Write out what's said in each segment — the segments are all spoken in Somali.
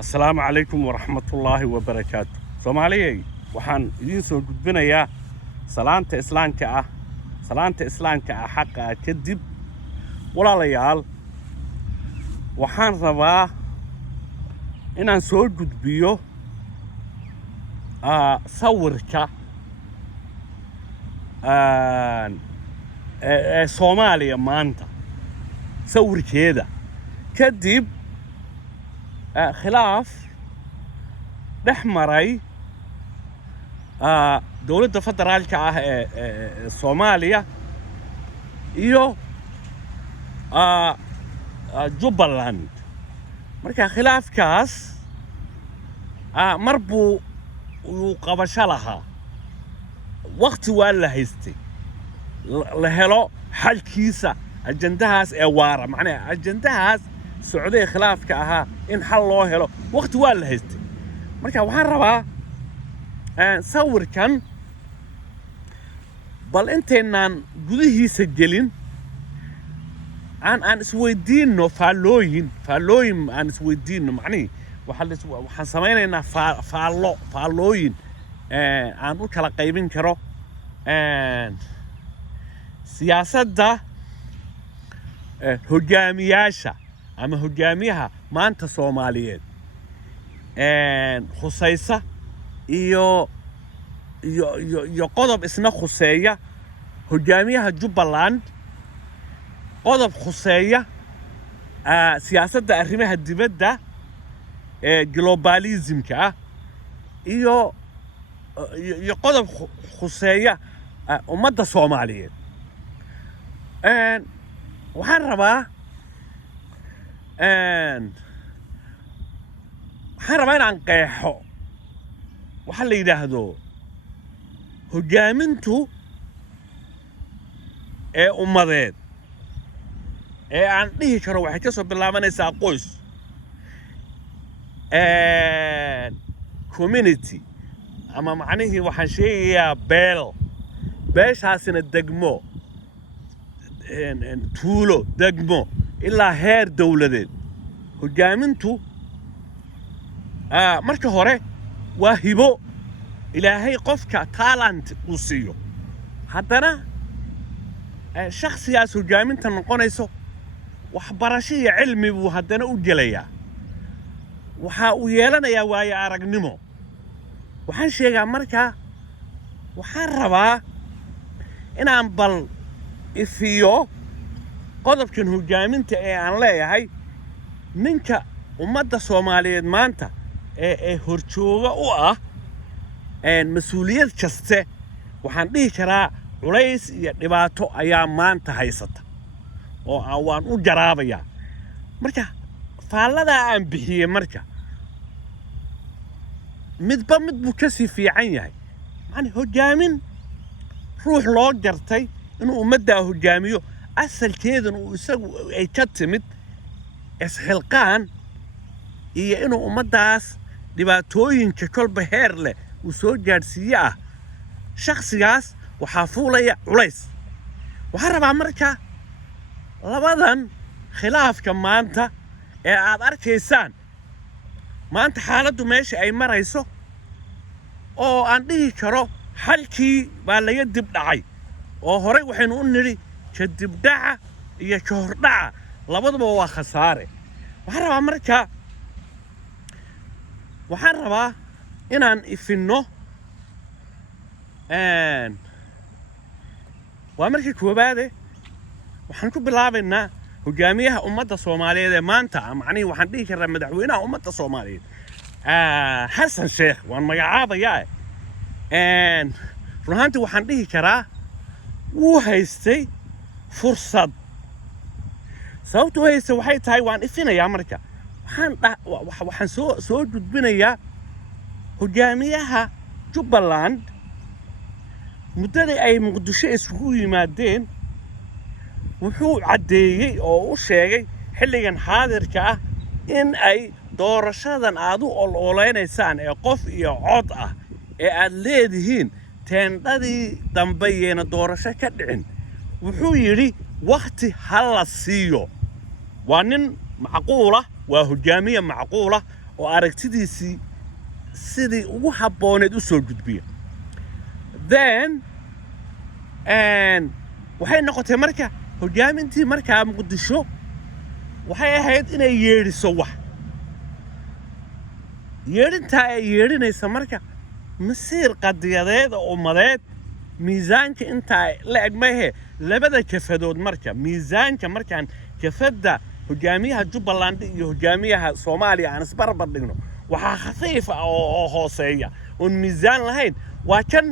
السلام عليكم ورحمة الله وبركاته. سوماليي waxaan idin soo gudbinayaa salaanta islaamka ah xaqa kadib walaalayaal waxaan rabaa inaan soo gudbiyo sawirka Soomaaliya maanta sawirkeeda kadib khilaaf dhex maray dowladda federaalka ah ee Soomaaliya iyo Jubbaland marka khilaafkaas marbuu uu qabasho lahaa waqti waa la haystay la helo xalkiisa ajandahaas ee waara macnaheedu ajandahaas socday khilaafka ahaa in xal loo helo waqti waa la haystay marka waxaan rabaa sawirkan bal inteenaan gudihiisa gelin aan isweydiino faallooyin aan isweydiino macnaheedu waxaan samaynaynaa faallooyin aan u kala qaybin karo siyaasadda hogaamiyaasha ama hogaamiyaha maanta Soomaaliyeed khusaysa iyo qodob isna khuseeya hogaamiyaha Jubbaland qodob khuseeya siyaasadda arrimaha dibadda globalismka iyo qodob khuseeya ummadda Soomaaliyeed waxaan rabaa inaan qeexo waxa la yiraahdo hogaamintu ee ummadeed ee aan dhihi karo waxay ka soo bilaabanaysaa qoys community ama macnaheedu waxaan sheegayaa beeshaasina degmo tuulo degmo ilaa heer dawladeed hogaamintu marka hore waa hibo ilaahay qofka talent uu siiyo haddana shakhsigaas hogaaminta noqonayso waxbarasho iyo cilmi buu haddana u gelayaa waxa uu yeelanayaa waayo aragnimo waxaan sheegaa markaa waxaan rabaa inaan bal ifiyo qodobkan hogaaminta ee aan leeyahay ninka ummadda Soomaaliyeed maanta ee horjooga u ah mas'uuliyad kaste waxaan dhihi karaa culays iyo dhibaato ayaa maanta haysata oo waan u jaraabayaa marka faallada aan bixiyay marka midba mid buu ka sii fiican yahay macna hogaamin ruux loo jartay inuu ummadda hogaamiyo asalkeeduna uu isagu ay ka timid isxilqaan iyo inuu ummaddaas dhibaatooyinka kolba heer leh uu soo gaadhsiiyo shakhsigaas waxaa fuulaya culays waxaan rabaa marka labadan khilaafka maanta ee aad arkaysaan maanta xaaladdu meesha ay marayso oo aan dhihi karo xalkii baa laga dib dhacay oo horey waxaynu u nidhi ka dib dhaca iyo ka hor dhaca labaduba waa khasaare waxaan rabaa inaan ifinno waa markii koobaade waxaan ku bilaabaynaa hogaamiyaha ummadda Soomaaliyeed ee maanta macnaheedu waxaan dhihi karaa madaxweynaha ummadda Soomaaliyeed Xasan Sheekh waan magacaabayaa runtii waxaan dhihi karaa wuu haystay fursad sababtu haystay waxay tahay waan ifinayaa marka waxaan soo gudbinayaa hogaamiyaha Jubbaland muddadii ay Muqdisho isugu yimaadeen wuxuu cadeeyay oo u sheegay xilligan xaadirka ah in ay doorashadan aad u ololeynaysaan ee qof iyo cod ah ee aad leedihiin teendadii dambeeyna doorasho ka dhicin wuxuu yiri waqti hal la siiyo waa nin macquula waa hogaamiye macquula وأركتديسي سيدي وحبونت أسود جدبية then and waxay noqotay marka hogaamintii markaa Muqdisho waxay ahayd inay yeeriso wax yeerinta ay yeerinaysa marka masiir qadiyadeed oo umadeed miisaanka inta la egmahe labada kafadood marka miisaanka markaan kafada hogaamiyaha Jubbaland iyo hogaamiyaha Soomaaliya aan isbarbar dhigno waxa khafiif oo hooseeya oo miisaan lahayn waa kan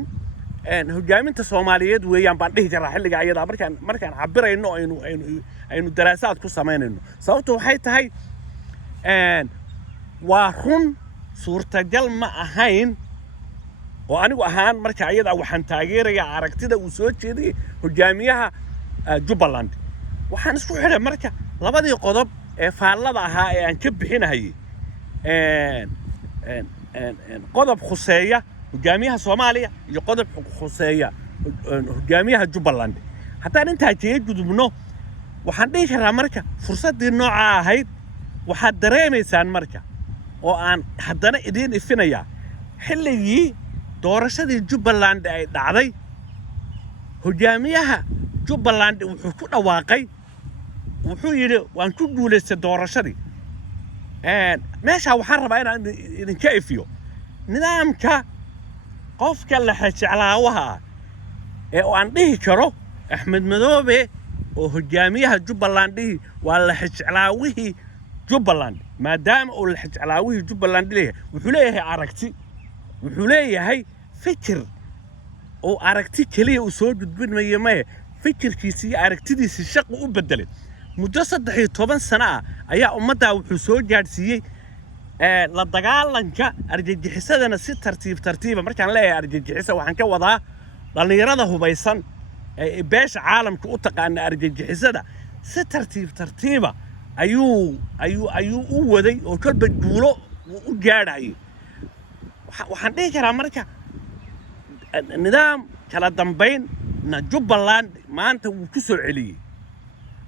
hogaaminta Soomaaliyeed weeyaan baan dhihi karaa xilliga ayada markaan cabirayno aynu daraasaad ku sameynayno sababtu waxay tahay waa run suurtagal ma ahayn oo anigu ahaan marka ayada waxaan taageerayaa aragtida uu soo jeediyay hogaamiyaha Jubbaland waxaan isku xidhay marka labadii qodob ee faallada ahaa ee aan ka bixinayay qodob khuseeya hogaamiyaha Soomaaliya iyo qodob khuseeya hogaamiyaha Jubbaland haddaan intaa jeed gudubno waxaan dhihi karaa marka fursadii nooca ahayd waxaad dareemaysaan marka oo aan haddana idin ifinayaa xilligii doorashadii Jubbaland ay dhacday hogaamiyaha Jubbaland wuxuu ku dhawaaqay wuxuu yiri waan ku guuleystay doorashadii meesha waxaan rabaa inaan idin ka ifiyo nidaamka qofka la xajaclaawaha ee aan dhihi karo Axmed Madoobe oo hogaamiyaha Jubbaland waa la xajaclaawihii Jubbaland maadaama uu la xajaclaawihii Jubbaland leeyahay wuxuu leeyahay aragti wuxuu leeyahay fikir oo aragti kaliya uu soo gudbinayo ma fikirkiisa iyo aragtidiisa shaqo u bedelay muddo 13 sano ayaa ummadda wuxuu soo gaarsiiyay la dagaalanka argagixisadana si tartiib markaan leeyahay argagixisa waxaan ka wadaa dhalinyarada hubaysan ee beesha caalamka u taqaan argagixisada si tartiib ayuu u waday oo kalba guulo u gaadhay waxaan dhihi karaa marka nidaam kala dambeyn Jubbaland maanta wuu ku soo celiyay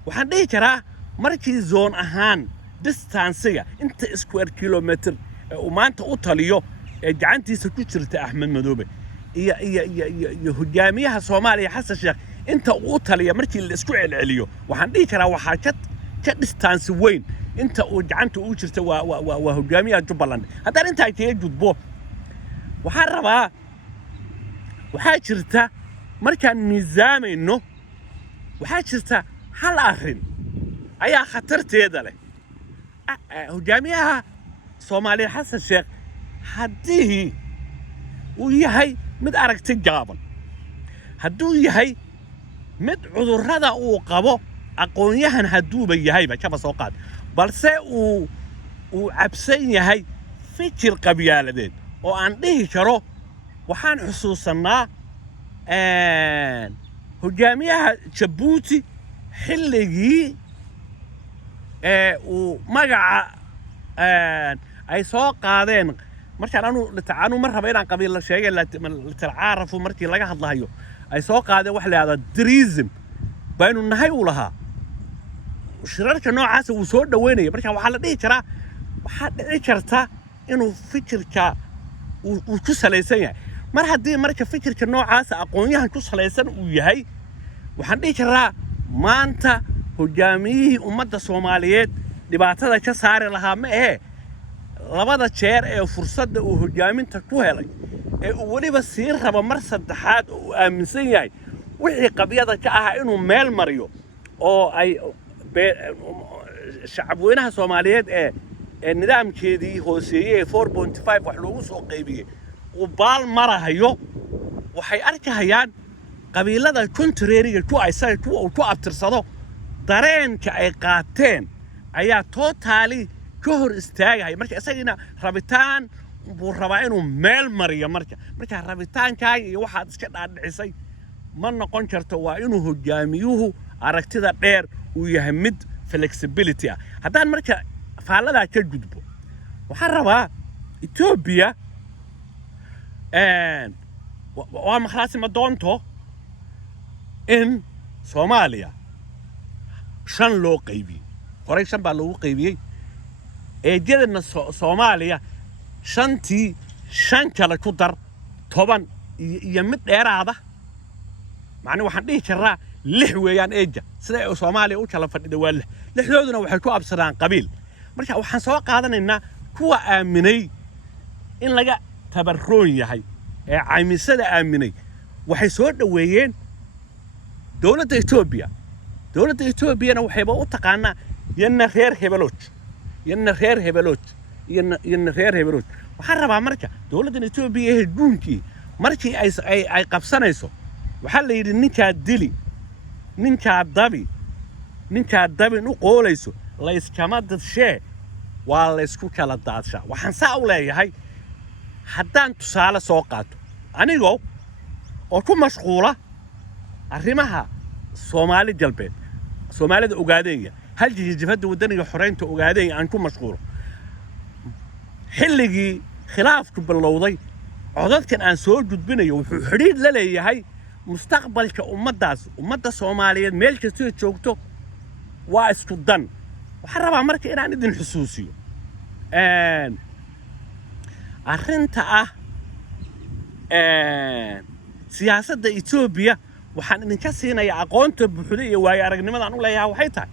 waxaan dhihi karaa markii zone ahaan distance-ga inta square kilometer oo maanta u taliyo ee gacantiisa ku jirta Axmed Madoobe iyo hogaamiyaha Soomaaliya Xasan Sheekh inta uu taliya markii la isku celceliyo waxaan dhihi karaa waxa ka distance weyn inta uu gacanta u jirta waa hogaamiyaha Jubbaland haddaan inta ay ka gudbo waxaan rabaa waxaa jirta markaan miisaamayno waxaa jirta hal arrin ayaa khatarteeda leh hogaamiyaha Soomaaliya Xasan Sheekh haddii uu yahay mid aragti gaaban hadduu yahay mid cudurrada uu qabo aqoonyahan hadduuba yahayba kaba soo qaad balse uu cabsan yahay fikir qabyaaladeed oo aan dhihi karo waxaan xusuusanaa hogaamiyaha Jabuuti xilligii uu magaca ay soo qaadeen markaan aanu mar raba inaan qabiil la sheegay la tacaarufo markii laga hadlayo ay soo qaadeen wax la yiraahdo tourism baynu nahay u lahaa shirarka noocaas uu soo dhaweynay marka waxa la dhihi karaa waxa dhici karta inuu fikirka uu ku salaysan yahay mar haddii marka fikirka noocaas aqoonyahan ku salaysan uu yahay waxaan dhihi karaa maanta hogaamiyihii ummadda Soomaaliyeed dhibaatada ka saari lahaa ma ahe labada jeer ee fursadda uu hogaaminta ku helay ee uu waliba sii raba mar saddexaad oo aaminsan yahay wixii qabyada ka ah inuu meel mariyo oo ay shacabweynaha Soomaaliyeed ee nidaamkeedii hooseeyay 4.5 wax loogu soo qaybiyay uu baal marahayo waxay arkayaan qabiilada contrary-ga ku aysan ku abtirsado dareenka ay qaateen ayaa totally ka hor istaagay marka isagina rabitaan buu rabaa inuu meel mariyo marka rabitaankaaga iyo waxaad iska dhaadhicisay ma noqon karto waa inuu hogaamiyuhu aragtida dheer uu yahay mid flexibility haddaan marka faallada ka gudbo waxaan rabaa Ethiopia waa maxlaasi ma doonto in Soomaaliya shan loo qaybiyay horey shan baa loogu qaybiyay eejadana Soomaaliya shantii shan kale ku dar 10 iyo mid dheeraada macna waxaan dhihi karaa 6 weeyaan eeja sida Soomaaliya u kala fadhida waa 6 lixdooduna waxay ku absadaan qabiil marka waxaan soo qaadanaynaa kuwa aaminay in laga tabarroon yahay ee caymisada aaminay waxay soo dhaweeyeen dawladda Ethiopia waxayba u taqaanaa yana reer hebelood waxaan rabaa marka dawladda Ethiopia ee duunkii markii ay qabsanayso waxaa la yidhi ninkaa dabi u qoolayso la iskama dadshee waa la isku kala daadshaa waxaan saa u leeyahay haddaan tusaale soo qaato anigoo oo ku mashquula arrimaha Soomaali galbeed Soomaalida ogaadeenya hal jihada wadaniga xoreynta ogaadeen aan ku mashquulo xilligii khilaafku bilowday codadkan aan soo gudbinayo wuxuu xiriir la leeyahay mustaqbalka ummadda Soomaaliyeed meel kasta oo joogto waa isku dan waxaan rabaa marka inaan idin xusuusiyo arrinta siyaasadda Ethiopia waxaan idinka siinayaa aqoonta buuxda iyo waayo aragnimadan u leeyahay waxay tahay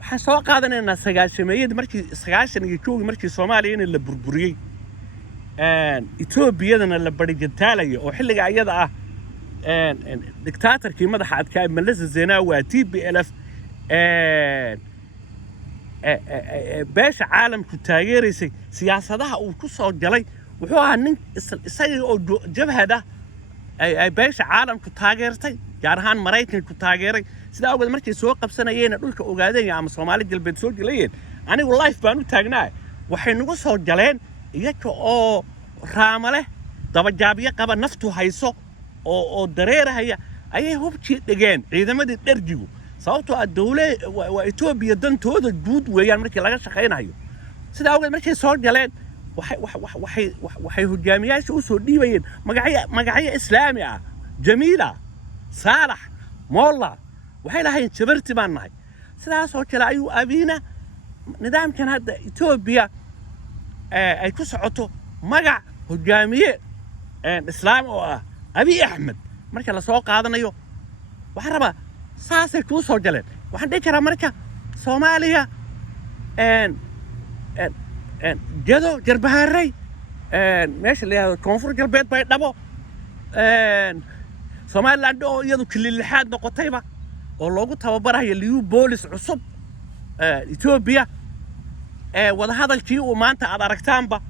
waxaan soo qaadanaynaa 90 markii Soomaaliya in la burburiyay Ethiopiyadana la barigataalay oo xilliga ayada dictatorkii madaxa adkaa Meles Zenawi waa TPLF beesha caalamku taageeraysay siyaasadaha uu ku soo galay wuxuu ahaa nin isaga oo jabhada ay beesha caalamku taageertay gaar ahaan Mareykanku taageeray sida awgeed markay soo qabsanayeen dhulka ogaadeen ama Soomaali galbeed soo galayeen anigu life baan u taagnaa waxay nagu soo galeen iyaga oo raamale daba jaabiye qaba naftu hayso oo dareerahaya ayay hubkii dhigeen ciidamadii dharjigu sababtoo dawladda waa Ethiopia dantooda guud weeyaan markii laga shaqeynayo sida awgeed markay soo galeen waxay hogaamiyaasha u soo dhiibayeen magacyo islaami Jamiila Saalax Molla waxay lahayn jabarti baan nahay sidaas oo kale ayuu abiina nidaamkan hadda Ethiopia ay ku socoto magac hogaamiye islaam oo Abiy Ahmed marka la soo qaadanayo waxaan rabaa saasay ku soo galeen waxaan dhihi karaa marka Soomaaliya jado jarbaharay meesha la yiraahdo koonfur galbeed bay dhabo Somaliland oo iyadu kililixaad noqotayba oo loogu tababarayo liu boolis cusub Ethiopia wada hadalkii uu maanta aad aragtaanba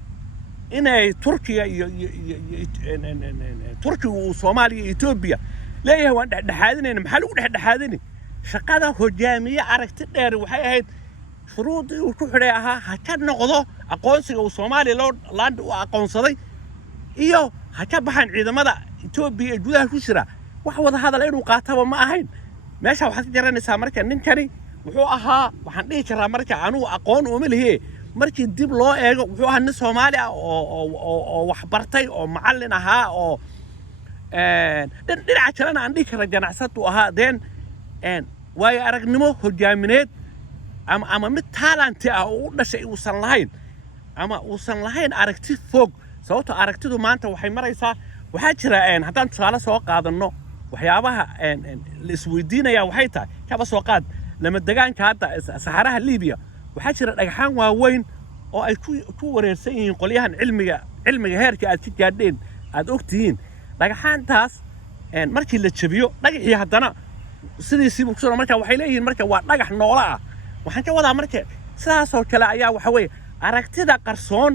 inay Turkiga iyo Turkiga uu Soomaaliya iyo Ethiopia leeyahay waan dhexdhexaadinayna maxaa lagu dhexdhexaadinay shaqada hogaamiye aragti dheer waxay ahayd shuruudii uu ku xidhay ha ka noqdo aqoonsiga uu Somaliland u aqoonsaday iyo ha ka baxan ciidamada Ethiopia gudaha ku jira wax wada hadal inuu qaataba ma ahayn meesha waxaad ka garanaysaa marka ninkani wuxuu ahaa waxaan dhihi karaa marka anuu aqoon uma leeyahay markii dib loo eego wuxuu ahaa nin Soomaali oo wax bartay oo macallin ahaa oo dhinaca kalena aan dhihi karaa ganacsatu ahaa waayo aragnimo hogaamineed ama mid talent oo u dhashay uusan lahayn aragti fog sababtoo aragtidu maanta waxay maraysaa waxaa jira haddaan tusaale soo qaadano waxyaabaha la isweydiinaya waxay tahay kaba soo qaad lama degaanka hadda saxaraha Liibiya waxaa jira dhagaxaan waaweyn oo ay ku wareersan yihiin qolyahan cilmiga heerka aad ka gaadheen aad ogtihiin dhagaxaantaas markii la jabiyo dhagaxii haddana sidiisiibu ku soo marka waxay leeyihiin marka waa dhagax noola waxaan ka wadaa marka sidaas oo kale ayaa waxa weeye aragtida qarsoon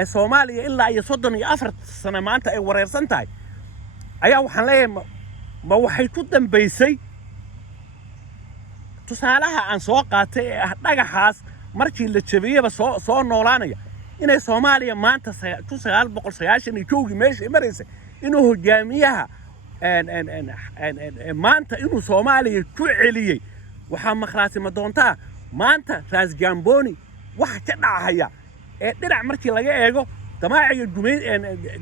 ee Soomaaliya ilaa iyo 34 sano maanta ay wareersan tahay ayaa waxaan leeyahay ma waxay ku dambeysay tusaalaha aan soo qaatay ee dhagaxaas markii la jabiyaba soo noolaanaya inay Soomaaliya maanta 1990 meesha maraysay inuu hogaamiyaha maanta inuu Soomaaliya ku celiyay waxa maqraati ma doontaa maanta Raas Gamboni wax ka dhacaya ee dhinac markii laga eego damaaciga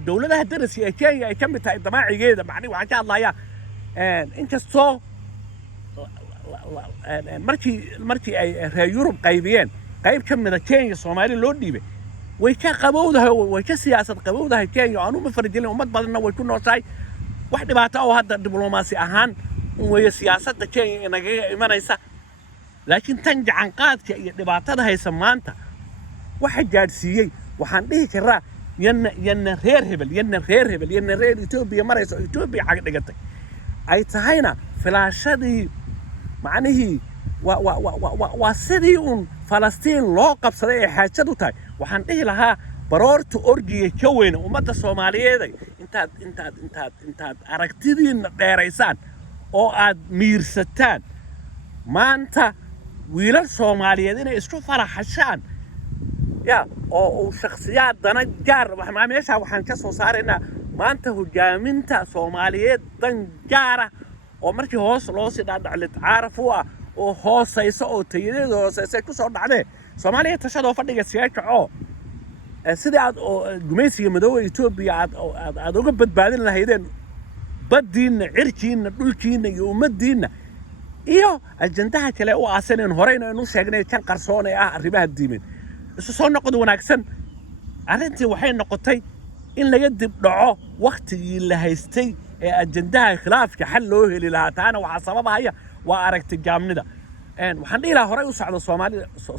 dawladaha daraska ee Kenya ay ka mid tahay damaacigeeda macni waxaan ka hadlayaa inkastoo markii ay reer Yurub qaybiyeen qayb ka mid a Kenya Soomaali loo dhiibay way ka qabowdahay way ka siyaasad qabowdahay Kenya aanu ma farjilin ummad badanna way ku nooshahay wax dhibaato oo hadda diblomaasi ahaan way siyaasadda Kenya inaga imanaysa laakiin tan gacan qaadka iyo dhibaatada haysa maanta waxa gaadhsiiyay waxaan dhihi karaa yana reer hebel yana reer Ethiopia marayso Ethiopia xaq dhigatay ay tahayna filaashadii macnihii waa sidii un Falastiin loo qabsaday ee xaajadu tahay waxaan dhihi lahaa baroorta orgiga ka weyn ummadda Soomaaliyeed intaad aragtidiina dheeraysaan oo aad miirsataan maanta wiilal Soomaaliyeed inay isku faraxashaan يا أو شخصيات دنا جار ما ماشى وحن كسر صارنا ما أنت هجامنتا صوماليات دن جارة ومركي هوس لوسي داد على تعرفوا أو هوس يسوع تيري هوس يسكت عليه صومالية تشهد فرق السياق سيدي عاد جميسي مدوي يتوبي عاد وقبت بعدين لهيدين بدين عركين دولكين يومدين إيوه الجندها كلا وعسنين هورينا إنه شجنة كان قرصونة ربها الديمين سو نقد وناكسن arrintii waxay noqotay in laga dib dhaco waqtigii la haystay ee ajandaha khilaafka xal loo heli lahaa taana waxa sababaya waa aragti gaamnida waxaan dhihi lahaa horay u socdo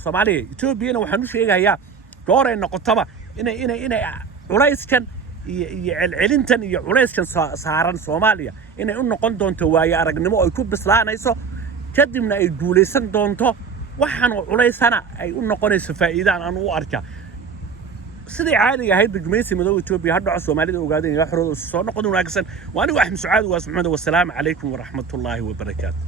Soomaaliya Ethiopia waxaan u sheegayaa door ay noqotaba inay culayskan iyo celcelintan iyo culayskan saaran Soomaaliya inay u noqon doonto waayo aragnimo ay ku bislaanayso kadibna ay guuleysan doonto waxaan culaysana ay u noqonayso faa'iidaan aan u arkaa sidii caadiga ahayd bajmaysi madow Ethiopia hadda Soomaalida ogaadeen ya xoroodo soo noqon wanaagsan waana wax Maxamed Waasmaxmed wassalaamu calaykum wa rahmatullaahi wa barakaatuh